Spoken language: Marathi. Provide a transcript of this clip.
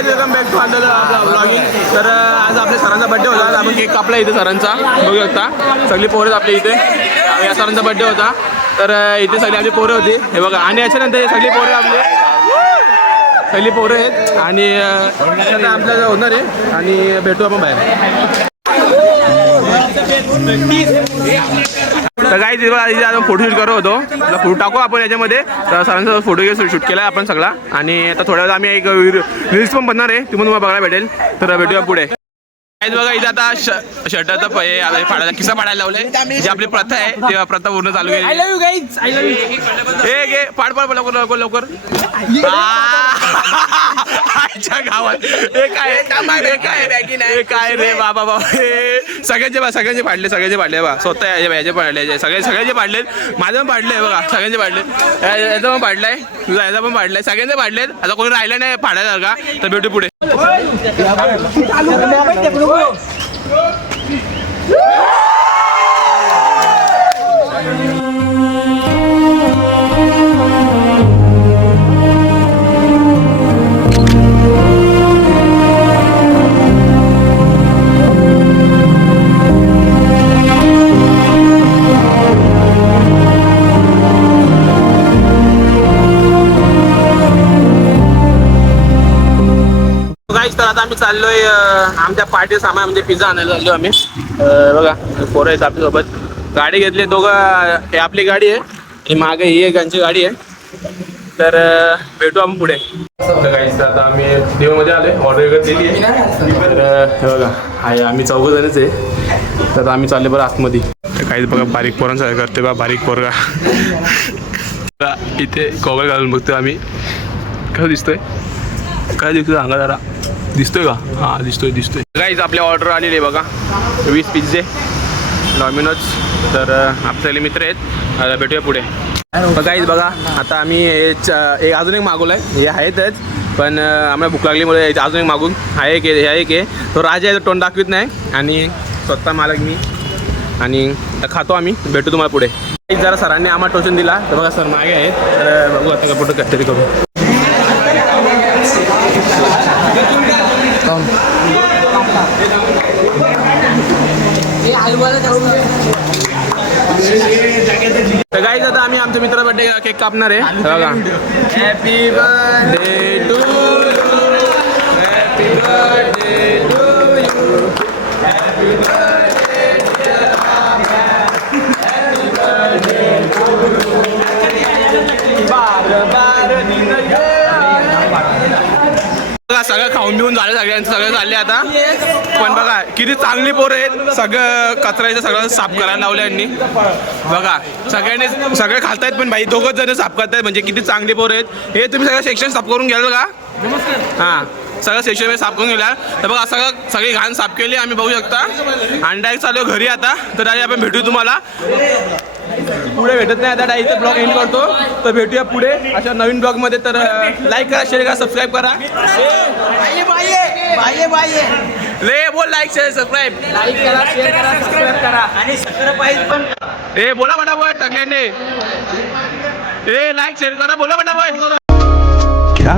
काय welcome back to under blogging तर आज आपल्या सरांचा बड्डे होता. आज आपण केक कापला इथे सरांचा. बघू शकता सगळी पोरं आपल्या इथे. या सरांचा बड्डे होता. तर इथे सगळी आपली पोरं होती. हे बघा आणि याच्यानंतर हे सगळी पोरं आपले. सगळी पोरं आहेत. आणि आपल्या आपल्याला होणार आहे आणि भेटू आपण बाहेर. काय काही दिवस आपण फोटोशूट करत होतो. फोटो टाकू आपण याच्यामध्ये. तर सरांचा फोटो घेऊन शूट केला आपण सगळा. आणि आता थोड्या वेळा आम्ही एक रील्स पण बनणार आहे. ती पण तुम्हाला बघायला भेटेल. तर भेटूया पुढे. बघा इथे आता शर्टाचा पै फाडायला. किस्सा फाडायला लावलाय. जी आपली प्रथा आहे ती प्रथा पूर्ण चालू यू हे घे पाड पाड लवकर लवकर लवकर! आईच्या गावात. हे काय? हे काय? हे काय रे बाबा बाबा. हे सगळ्यांचे बा सगळ्यांचे पाडले सगळ्यांचे पाडले बा. स्वतः याचे पाडले सगळे सगळ्यांचे पाडले माझं पण पाडलंय बघा. सगळ्यांचे पाडले याचा पण पाडलाय तुझा याचा पण पाडलाय सगळ्यांचे पाडलेत आता कोणी राहिलं नाही पाडायला तर भेटू पुढे. ચાલુ गाईच तर आता आम्ही चाललोय आमच्या पार्टी सामान म्हणजे पिझ्झा आणायला चाललो आम्ही. बघा पोरं आहेत आपल्यासोबत. गाडी घेतली दोघं हे आपली गाडी आहे. आणि मागे ही एक यांची गाडी आहे. तर भेटू आम्ही पुढे. तर गाईच आता आम्ही देवामध्ये आलोय. ऑर्डर वगैरे दिली आहे. तर बघा आहे आम्ही चौघ जणच आहे. तर आता आम्ही चालले बरं आतमध्ये. तर काहीच बघा बारीक पोरांसारखं करते बा बारीक पोरगा. इथे कॉगल घालून बघतो आम्ही. कसं दिसतोय? काय दिसतोय सांगा जरा. दिसतोय का? हां दिसतोय दिसतोय. काहीच आपल्या ऑर्डर आलेली आहे बघा. वीस पिझ्झे डॉमिनोज तर अं, आपले मित्र आहेत. आता भेटूया पुढे. काहीच बघा आता आम्ही हे एक अजून एक मागवलं आहे हे आहेतच पण आम्हाला भूक लागलीमुळे याचं अजून एक मागून. हा एक आहे हा एक आहे तो राजा आहे तो तोंड दाखवित नाही. आणि स्वतः मालक मी. आणि खातो आम्ही. भेटू तुम्हाला पुढे. जरा सरांनी आम्हाला टोचून दिला. तर बघा सर मागे आहेत. तर बघू आता फोटो कॅप्चर करू. तर गाईज आता आम्ही आमच्या मित्रा बर्थडे केक कापणार आहे. हे हॅपी बर्थडे टू खाऊन बिऊन झालं सगळ्यांचं सगळं झाले आता. पण बघा किती चांगली पोरं आहेत. सगळं कचऱ्याचं सगळं साफ करायला लावलं यांनी. बघा सगळ्यांनी सगळे खातायत पण भाई दोघंच जण साफ करतायत म्हणजे किती चांगली पोरं आहेत. हे तुम्ही सगळं सेक्शन साफ करून घ्याल का? हां सगळं सेक्शन साफ करून गेला तर बघा सगळं सगळी घाण साफ केली आम्ही बघू शकता. आणि डायरेक्ट चालू घरी आता. तर डायरेक्ट आपण भेटू तुम्हाला. पुढे भेटत नाही. आता डायरेक्ट ब्लॉग एंड करतो. तर भेटूया पुढे. अशा नवीन ब्लॉगमध्ये तर लाईक करा शेअर करा सबस्क्राईब करा. ले बोल लाईक शेअर सबस्क्राईब लाईक करा शेअर करा सबस्क्राईब करा. आणि सगळं पाहिजे पण ए बोला फटाफट सगळ्यांनी. ए लाईक शेअर करा बोला फटाफट. क्या?